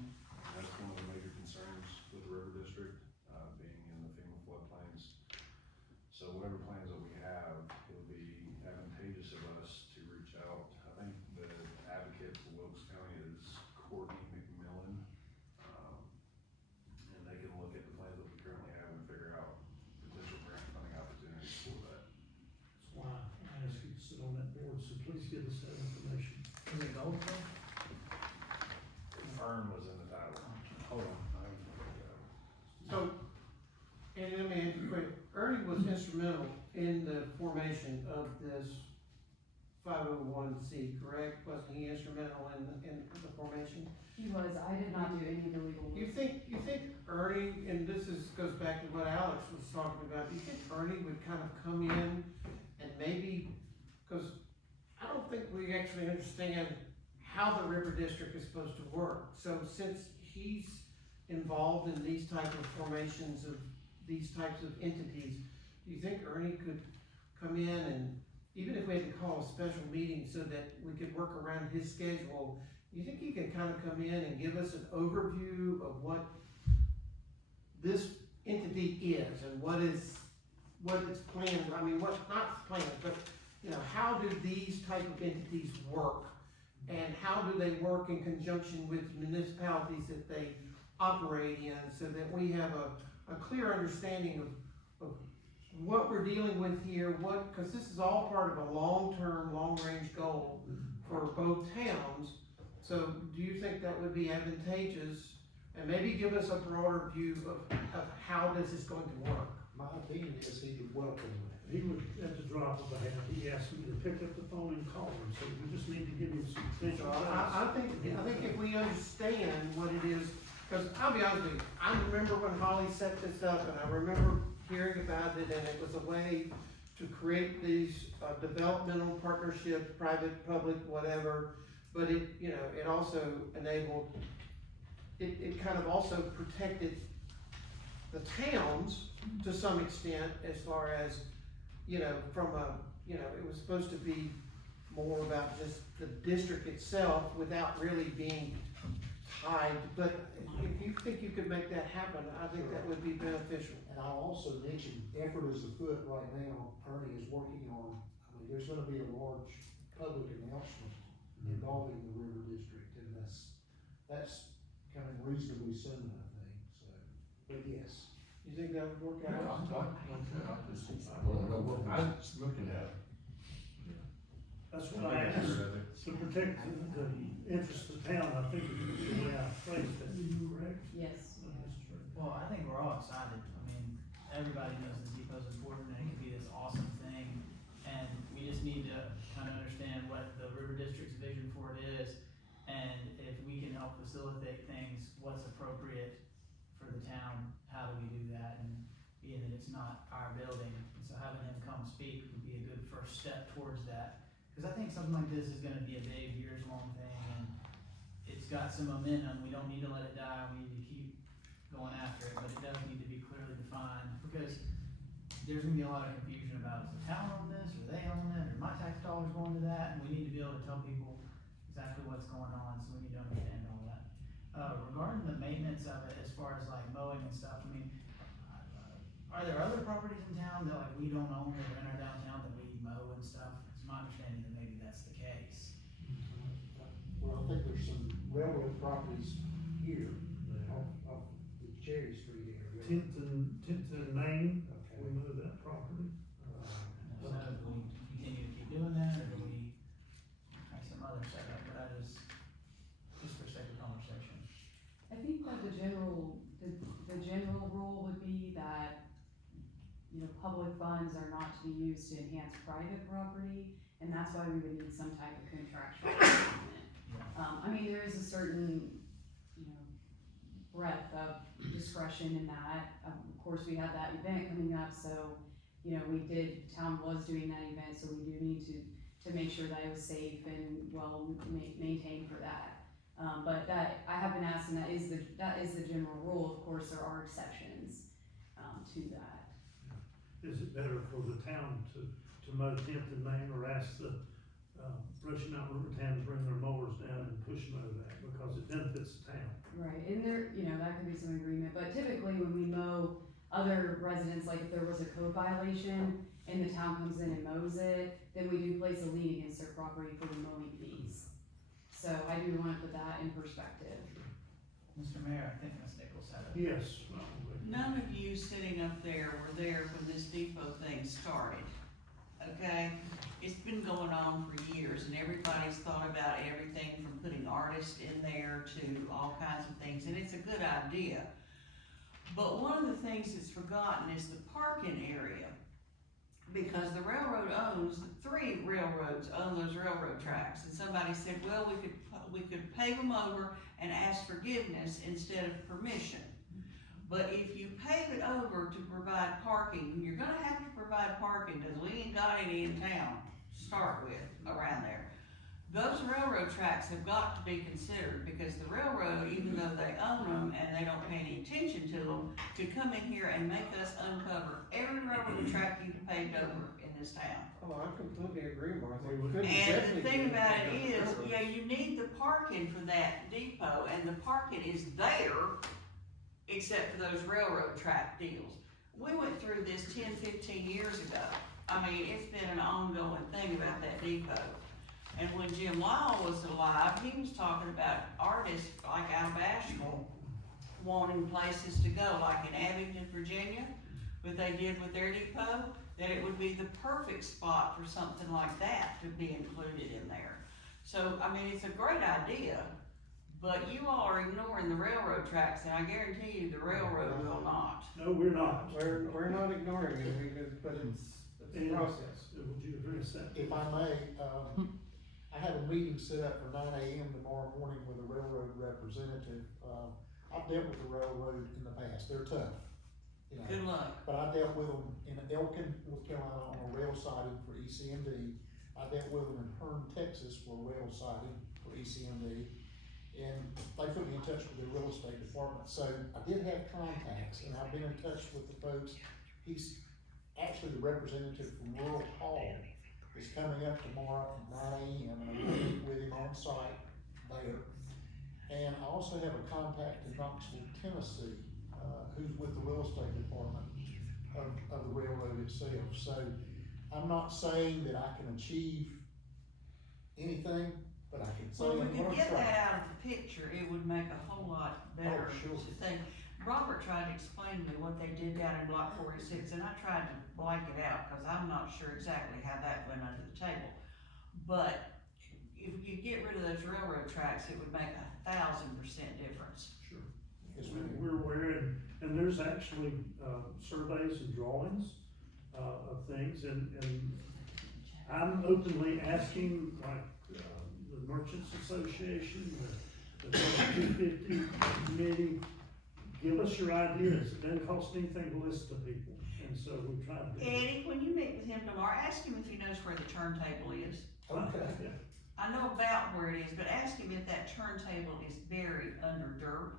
That's one of the major concerns with the River District, being in the FEMA floodplains. So whatever plans that we have, it would be advantageous of us to reach out. I think the advocate for Wilkes County is Courtney McMillan. And they can look at the plans that we currently have and figure out potential grant funding opportunities for that. That's why I asked you to sit on that board, so please give us that information. Is it gold though? Fern was in the title. Hold on. I haven't looked at it. So, and let me ask you a question. Ernie was instrumental in the formation of this 501c, correct? Wasn't he instrumental in the formation? He was, I did not do any of the legal You work. think Ernie, and this goes back to what Alex was talking about, do you think Ernie would kind of come in and maybe, cause I don't think we actually understand how the river district is supposed to work. So since he's involved in these type of formations of these types of entities, do you think Ernie could come in and, even if we had to call a special meeting so that we could work around his schedule, do you think he could kind of come in and give us an overview of what this entity is and what its plans, I mean, not plans, but, you know, how do these type of entities work? And how do they work in conjunction with municipalities that they operate in, so that we have a clear understanding of what we're dealing with here, cause this is all part of a long-term, long-range goal for both towns. So do you think that would be advantageous? And maybe give us a broader view of how this is going to work. My opinion is he would welcome that. He would, at the drop of a hat, he asked me to pick up the phone and call him, so we just need to give him some So visual. I think if we understand what it is, cause I'll be honest with you, I remember when Holly set this up, and I remember hearing about it, and it was a way to create these developmental partnerships, private, public, whatever, but it, you know, it also enabled, it kind of also protected the towns to some extent, as far as, you know, from a, you know, it was supposed to be more about just the district itself without really being tied, but if you think you could make that happen, I think that would be beneficial. And I'll also mention, effort is afoot right now. Ernie is working on, I mean, there's gonna be a large public announcement involving the river district, and that's coming reasonably soon, I think, so, but yes. You think that would work Yeah, out? I'm just looking at it. That's what I asked, to protect the interest of the town, I think is the way I phrased it, correct? Yes. That's true. Well, I think we're all excited. I mean, everybody knows the depot's important and it can be this awesome thing. And we just need to kind of understand what the river district's vision for it is. And if we can help facilitate things, what's appropriate for the town, how do we do that? And being that it's not our building, and so having him come speak would be a good first step towards that. Cause I think something like this is gonna be a big, years-long thing, and it's got some momentum. We don't need to let it die, we need to keep going after it, but it does need to be clearly defined, because there's gonna be a lot of confusion about, is the town own this, or they own it, or my tax dollars going to that, and we need to be able to tell people exactly what's going on, so we need to understand all that. Regarding the maintenance of it, as far as like mowing and stuff, I mean, are there other properties in town that like we don't own, that are in our downtown that we mow and stuff? It's my understanding that maybe that's the case. Well, I think there's some railroad properties here, off the Cherry Street area. Tenth and Main, Okay. we know that property. So do we continue to keep doing that, or do we have some other setup, but I just for sake of conversation. I think that the general rule would be that, you know, public funds are not to be used to enhance private property, and that's why we would need some type of contractual agreement. I mean, there is a certain, you know, breadth of discretion in that. Of course, we had that event coming up, so, you know, town was doing that event, so we do need to make sure that it was safe and well maintained for that. But that, I have been asked, and that is the general rule. Of course, there are exceptions, to that. Is it better for the town to mow Tenth and Main, or ask the, Russian Mountain River Town to bring their mowers down and push mow that, because it benefits the town? Right, and there, you know, that could be some agreement, but typically when we mow other residents, like if there was a code violation and the town comes in and mows it, then we do place a lien against their property for the mowing fees. So I do wanna put that in perspective. Mr. Mayor, I think Ms. Nichols had a. Yes. None of you sitting up there were there when this depot thing started, okay? It's been going on for years, and everybody's thought about everything from putting artists in there to all kinds of things, and it's a good idea. But one of the things that's forgotten is the parking area. because the railroad owns, 3 railroads own those railroad tracks, and somebody said, well, we could pave them over and ask forgiveness instead of permission. But if you pave it over to provide parking, you're gonna have to provide parking, cause we ain't got any in town to start with around there. Those railroad tracks have got to be considered, because the railroad, even though they own them and they don't pay any attention to them, could come in here and make us uncover every railroad track you've paved over in this town. Oh, I completely agree, Martha. We would- Couldn't And the definitely thing do about that it on is, railroads. yeah, you need the parking for that depot, and the parking is there, except for those railroad track deals. We went through this 10, 15 years ago. I mean, it's been an ongoing thing about that depot. And when Jim Lyle was alive, he was talking about artists like out of Asheville wanting places to go, like in Abington, Virginia, what they did with their depot, that it would be the perfect spot for something like that to be included in there. So, I mean, it's a great idea, but you all are ignoring the railroad tracks, and I guarantee you the railroad will not. No, we're not. We're not ignoring it, but it's a process. Would you address that? If I may, I have a meeting set up for 9 AM tomorrow morning with a railroad representative. I've dealt with the railroad in the past, they're tough, you know. Good luck. But I dealt with them in Elkin, North Carolina on a rail siding for ECMD. I dealt with them in Hearn, Texas for a rail siding for ECMD. And they put me in touch with their real estate department. So I did have contacts, and I've been in touch with the folks. He's actually the representative from Rural Hall is coming up tomorrow at 9 AM, and I'm gonna meet with him on site there. And I also have a contact in Knoxville, Tennessee, who's with the real estate department of the railroad itself. So I'm not saying that I can achieve anything, but I can say Well, I'm if we gonna could get try. that out of the picture, it would make a whole lot better Oh, sure. thing. Robert tried to explain to me what they did down in Block 46, and I tried to blank it out, cause I'm not sure exactly how that went under the table. But if you get rid of those railroad tracks, it would make 1,000% difference. Sure. Yes, And ma'am. we're aware, and there's actually, surveys and drawings, of things, and I'm openly asking, like, the Merchants Association, the 250 committee, give us your ideas, it doesn't cost anything to listen to people, and so we try to do it. Eddie, when you meet with him tomorrow, ask him if he knows where the turntable is. Okay. Yeah. I know about where it is, but ask him if that turntable is buried under dirt.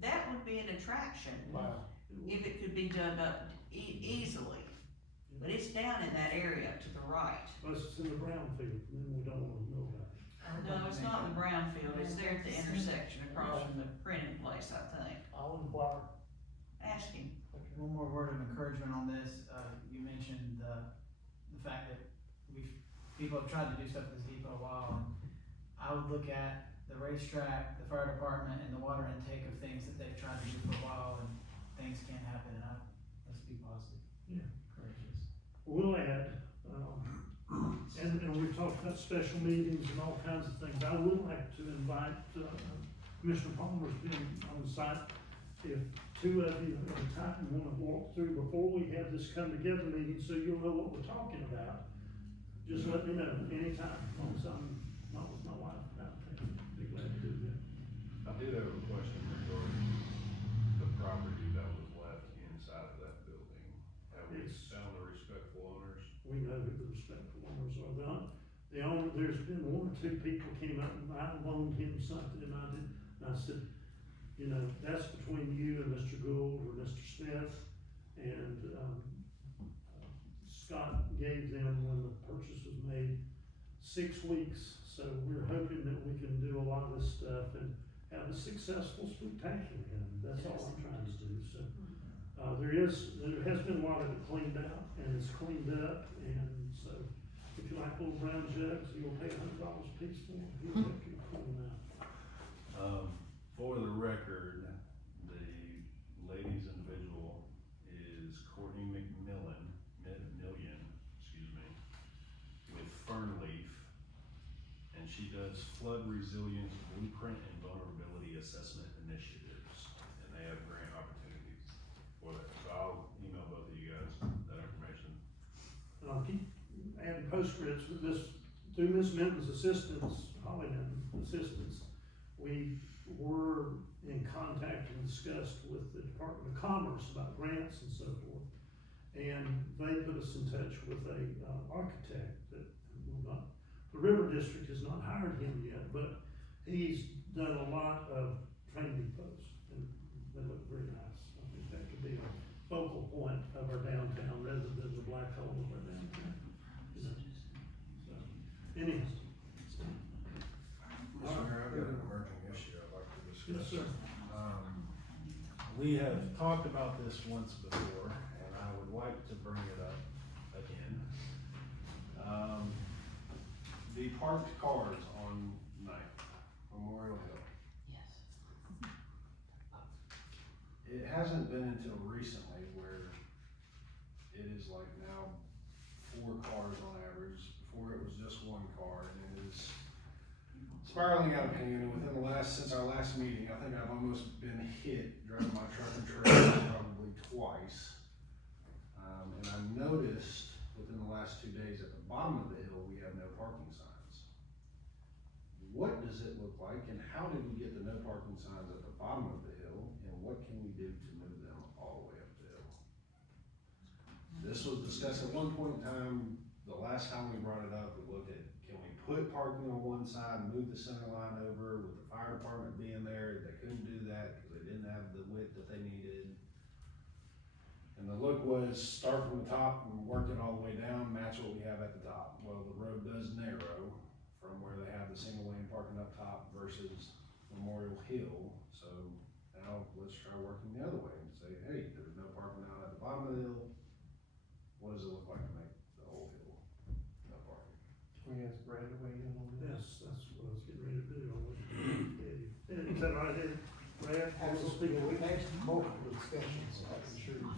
That would be an attraction. Wow. If it could be dug up easily. But it's down in that area to the right. Unless it's in the brownfield, then we don't wanna know about it. No, it's not in the brownfield, it's there at the intersection across from the printing place, I think. I'll inquire. Ask him. One more word of encouragement on this, you mentioned the fact that people have tried to do stuff with this depot a while, and I would look at the racetrack, the fire department, and the water intake of things that they've tried to do for a while, and things can't happen, and let's be positive. Yeah. Courageous. We'll add, and we've talked about special meetings and all kinds of things. I would like to invite, Commissioner Palmer's been on site. If 2 of you at a time wanna walk through before we have this come together meeting, so you'll know what we're talking about, just let me know anytime, as long as I'm not with my wife out there. Be glad to do that. I did have a question regarding the property that was left inside of that building. Have we Yes. found the respectful owners? We know who the respectful owners are. The owner, there's been 1 or 2 people came up and I loaned him something and I said, you know, that's between you and Mr. Gould or Mr. Smith. And, Scott gave them, when the purchase was made, 6 weeks. So we're hoping that we can do a lot of this stuff and have a successful spectacular. And that's all I'm trying to do, so. There has been a lot of it cleaned out and it's cleaned up, and so if you like little brown jugs, you'll pay $100 a piece for them. He'll help you clean them out. For the record, the lady's individual is Courtney McMillan, with Fernleaf, and she does flood resilience blueprint and vulnerability assessment initiatives, and they have grant opportunities for that. So I'll email both of you guys that information. postscripts, but through Ms. Minton's assistance, Holly Minton's assistance, we were in contact and discussed with the Department of Commerce about grants and so forth. And they put us in touch with a architect that will not, the River District has not hired him yet, but he's done a lot of train depots, and they look very nice. I think that could be a focal point of our downtown rather than the black hole of our downtown. You know? So, anyhow. Mr. Mayor, I've got an emerging issue I'd like to discuss. Yes, sir. We have talked about this once before, and I would like to bring it up again. The parked cars on Memorial Hill. Yes. It hasn't been until recently where it is like now 4 cars on average. Before it was just 1 car, and it is spiraling out of hand. And within since our last meeting, I think I've almost been hit driving my truck and trailer probably twice. And I noticed within the last 2 days at the bottom of the hill, we have no parking signs. What does it look like, and how did we get the no parking signs at the bottom of the hill, and what can we do to move them all the way up the hill? This was discussed at one point in time. The last time we brought it up, we looked at, can we put parking on one side, move the center line over, with the fire department being there? They couldn't do that because they didn't have the width that they needed. And the look was start from the top and work it all the way down, match what we have at the top. Well, the road does narrow from where they have the single lane parking up top versus Memorial Hill. So now let's try working the other way and say, hey, there's no parking out at the bottom of the hill. What does it look like to make the whole hill no parking? Can we ask Brad to weigh in on this? Yes, that's what I was getting ready to do. I'll let you. Is that right, Ed? Brad? Absolutely, we've had multiple discussions, I can assure you.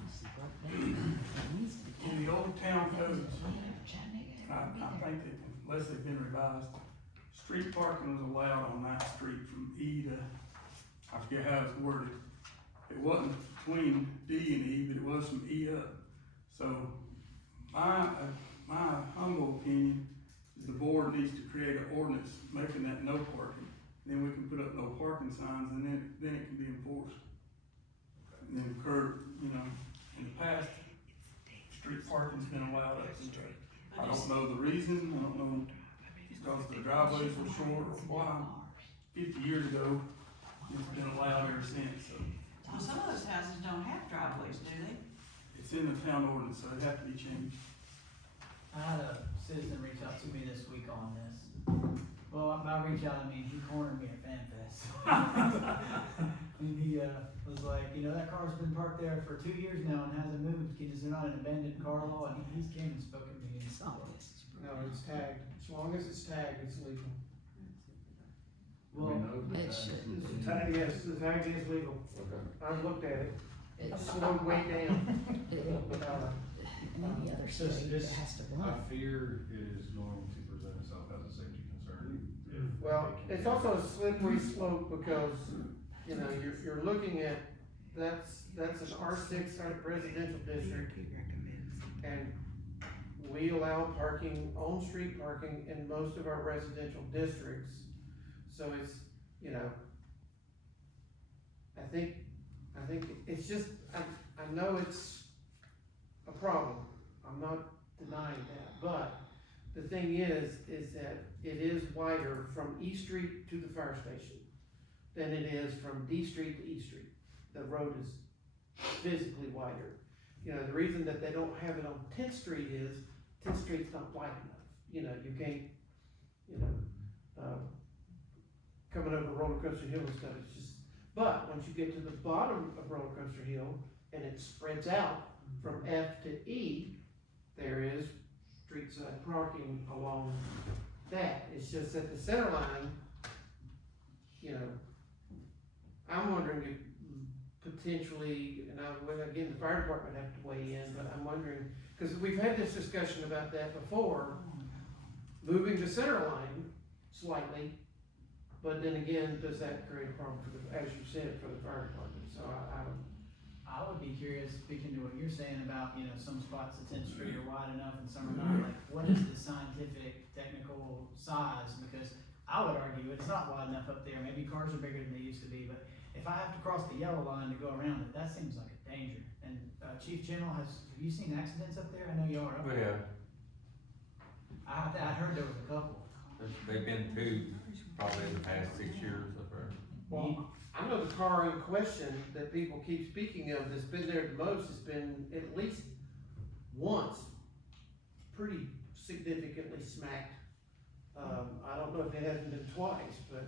In the old town codes, I think that unless they've been revised, street parking was allowed on that street from E to, I forget how it's worded. It wasn't between D and E, but it was from E up. So my humble opinion is the board needs to create an ordinance making that no parking. Then we can put up no parking signs, and then it can be enforced. And then curb, in the past, street parking's been allowed up in there. I don't know the reason, I don't know, because the driveways were short or why. 50 years ago, it's been allowed ever since, so. Well, some of those houses don't have driveways, do they? It's in the town ordinance, so it has to be changed. I had a citizen reach out to me this week on this. Well, by reach out, I mean, he cornered me at FanFest. And he, was like, that car's been parked there for 2 years now and hasn't moved, is there not an abandoned car law? And he's came and spoken to me and stuff. No, it's tagged, as long as it's tagged, it's legal. Well, Yes, the tag is legal. Okay. I've looked at it, it's slowed way down. Any other So state that this- has to I run. fear it is going to present itself as a safety concern. Well, it's also a slippery slope because, you're looking at, that's an R6 residential district. And we allow parking, on-street parking in most of our residential districts. So it's, I think it's just, I know it's a problem. I'm not denying that, but the thing is that it is wider from E Street to the fire station than it is from D Street to E Street. The road is physically wider. The reason that they don't have it on 10th Street is 10th Street's not wide enough. You can't, coming over Roller Coaster Hill and stuff, it's just, but once you get to the bottom of Roller Coaster Hill and it spreads out from F to E, there is street side parking along that. It's just that the center line, I'm wondering if potentially, again, the fire department have to weigh in, but I'm wondering, because we've had this discussion about that before, moving the center line slightly, but then again, does that create a problem for as you said, for the fire department? So I would be curious, speaking to what you're saying about, some spots at 10th Street are wide enough and some are not, like, what is the sign size, because I would argue it's not wide enough up there, maybe cars are bigger than they used to be, but if I have to cross the yellow line to go around it, that seems like a danger. And, Chief General, have you seen accidents up there? I know you are up there. Yeah, I heard there was a couple. they've been two, probably in the past 6 years up there. Well, I know the car in question that people keep speaking of that's been there the most has been at least once pretty significantly smacked. I don't know if it hasn't been twice, but,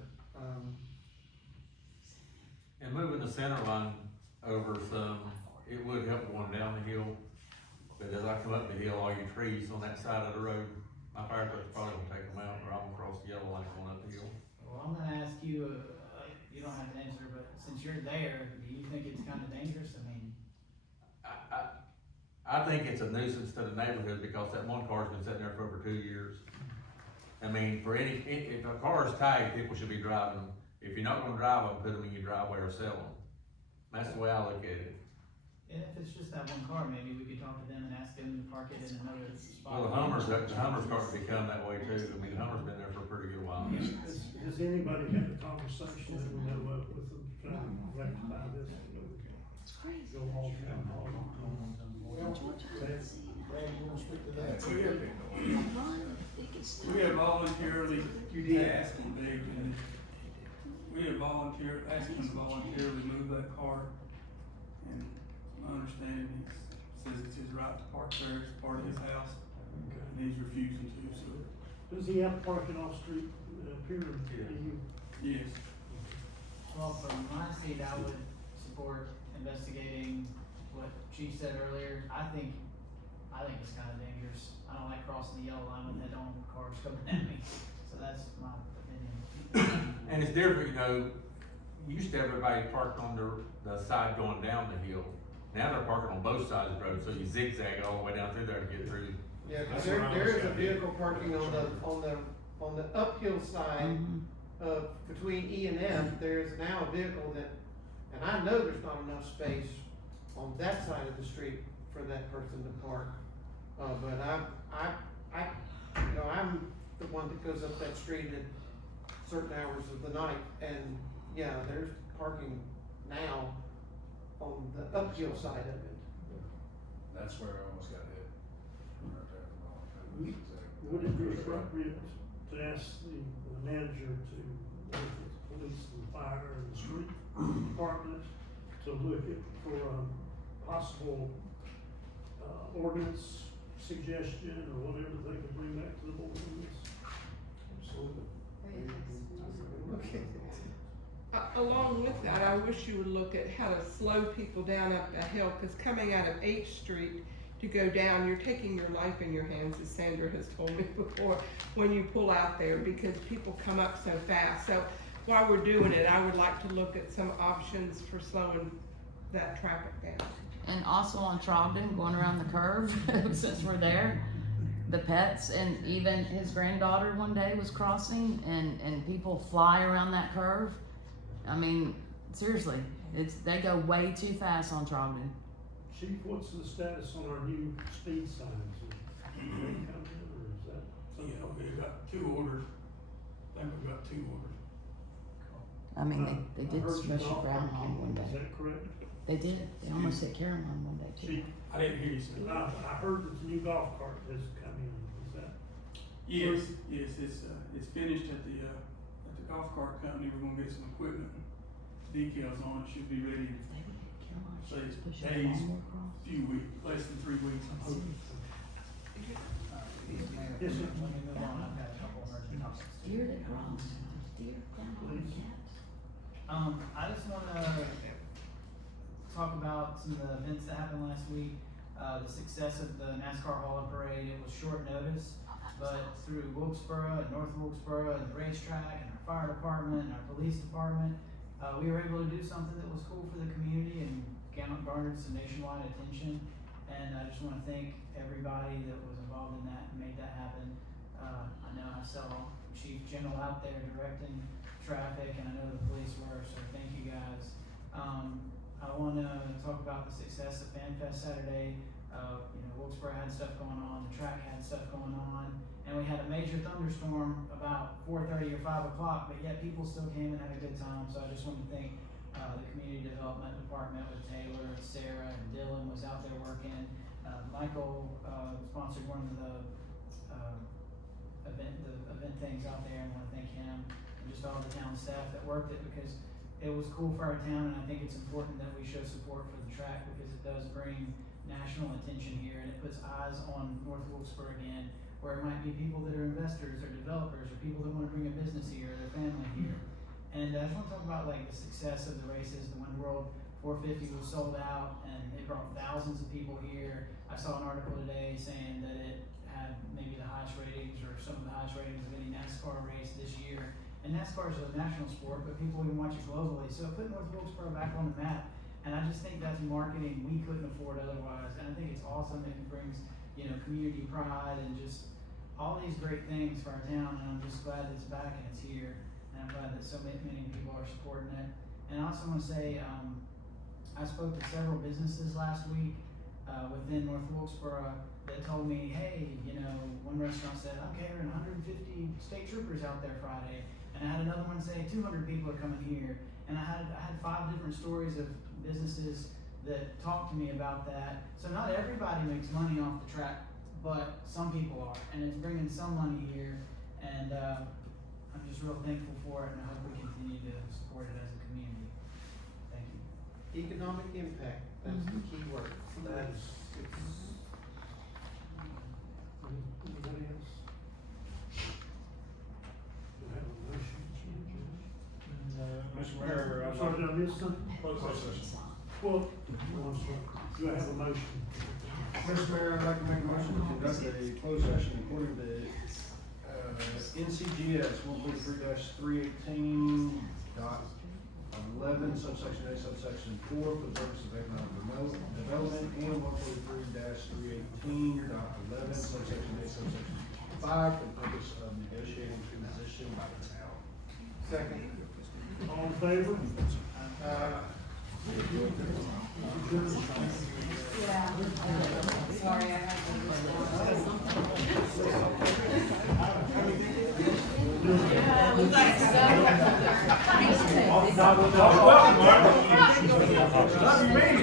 And moving the center line over some, it would help going down the hill. But as I come up the hill, all your trees on that side of the road, my fire truck's probably gonna take them out, or I'm gonna cross the yellow line going up the hill. Well, I'm gonna ask you, you don't have to answer, but since you're there, do you think it's kinda dangerous? I mean, I think it's a nuisance to the neighborhood because that one car's been sitting there for over 2 years. I mean, if a car is tagged, people should be driving them. If you're not gonna drive them, put them in your driveway or sell them. That's the way I look at it. and if it's just that one car, maybe we could talk to them and ask them to park it in another spot. Well, the Hummer's starting to become that way too. I mean, the Hummer's been there for a pretty good while. Has anybody had a conversation that we know of with them to try to rectify this? It's crazy. Go all town hall. Brad, you wanna speak to that? We have voluntarily asked them, Big, and we have asked them to voluntarily move that car. And my understanding says it's his right to park there, it's part of his house, and he's refusing to, so, Does he have parking off street, period? yes. Well, from my seat, I would support investigating what Chief said earlier. I think it's kinda dangerous. I don't like crossing the yellow line with head-on cars coming at me, so that's my opinion. And it's different, you know, used to everybody parked on the side going down the hill. Now they're parking on both sides of the road, so you zigzag all the way down through there to get through. yeah, cause there is a vehicle parking on the uphill side between E and F. There's now a vehicle that, and I know there's not enough space on that side of the street for that person to park. But I'm the one that goes up that street at certain hours of the night, and yeah, there's parking now on the uphill side of it. That's where I almost got hit. Right there. Would it be appropriate to ask the manager to work with the police and fire and the street department to look at for a possible ordinance suggestion or whatever they could bring back to the board on this? Absolutely. Okay. Along with that, I wish you would look at how to slow people down up a hill, because coming out of H Street to go down, you're taking your life in your hands, as Sandra has told me before, when you pull out there, because people come up so fast. So while we're doing it, I would like to look at some options for slowing that traffic down. And also on Trogdon, going around the curve, since we're there, the pets, and even his granddaughter one day was crossing, and people fly around that curve. I mean, seriously, they go way too fast on Trogdon. Chief, what's the status on our new speed signs? Are they coming, or is that something? Yeah, we've got 2 orders. I think we've got 2 orders. I mean, they did smash your groundhog one Is day. that correct? They did. They almost hit Caroline one day too. Chief, I didn't hear you say that. I heard that the new golf cart has come in, is that? Yes, it's finished at the golf cart company. We're gonna get some equipment, decals on it, should be ready, If they would hit Caroline, say she'd it's push her days, lawnmower across. few weeks, less than 3 weeks, I'm hoping. Mayor, Yes, sir. let me move on, I've got a couple emergent topics. Deer that cross, deer, groundhog, and cats. I just wanna talk about some of the events that happened last week. The success of the NASCAR Hall and Parade. It was short notice, but through Wilkesboro and North Wilkesboro and the racetrack and our fire department and our police department, we were able to do something that was cool for the community and garnered some nationwide attention. And I just wanna thank everybody that was involved in that and made that happen. I know I saw Chief General out there directing traffic, and I know the police were, so thank you guys. I wanna talk about the success of FanFest Saturday. Wilkesboro had stuff going on, the track had stuff going on, and we had had a major thunderstorm about 4:30 or 5 o'clock, but yet people still came and had a good time. So I just want to thank the community development department with Taylor and Sarah and Dylan was out there working. Michael sponsored one of the event things out there, and I want to thank him and just all the town staff that worked it, because it was cool for our town, and I think it's important that we show support for the track, because it does bring national attention here, and it puts eyes on North Wilkesboro again, where it might be people that are investors or developers or people that want to bring a business here or their family here. And I just want to talk about like the success of the races. The One World 450 was sold out, and it brought thousands of people here. I saw an article today saying that it had maybe the highest ratings or some of the highest ratings of any NASCAR race this year. And NASCAR is a national sport, but people even watch it globally. So it put North Wilkesboro back on the map. And I just think that's marketing we couldn't afford otherwise. And I think it's awesome. It brings, you know, community pride and just all these great things for our town. And I'm just glad that it's back and it's here. And I'm glad that so many people are supporting it. And I also want to say, I spoke to several businesses last week within North Wilkesboro that told me, hey, you know, one restaurant said, I'm carrying 150 state troopers out there Friday. And I had another one say 200 people are coming here. And I had 5 different stories of businesses that talked to me about that. So not everybody makes money off the track, but some people are, and it's bringing some money here. And I'm just real thankful for it, and I hope we continue to support it as a community. Thank you. Economic impact, that's the key word. That's, Anybody else? Do I have a motion? Mr. Mayor, I'm sorry, did I miss something? Closed session. Well, do I have a motion? Mr. Mayor, I'd like to make a motion to conduct a closed session according to NCGS 143-318.11 subsection A subsection 4 for the purpose of economic development, and 143-318.11 subsection A subsection 5 for the purpose of negotiating transition by the town. second. All in favor? Yeah, sorry, I had Thanks. to. Love you, man.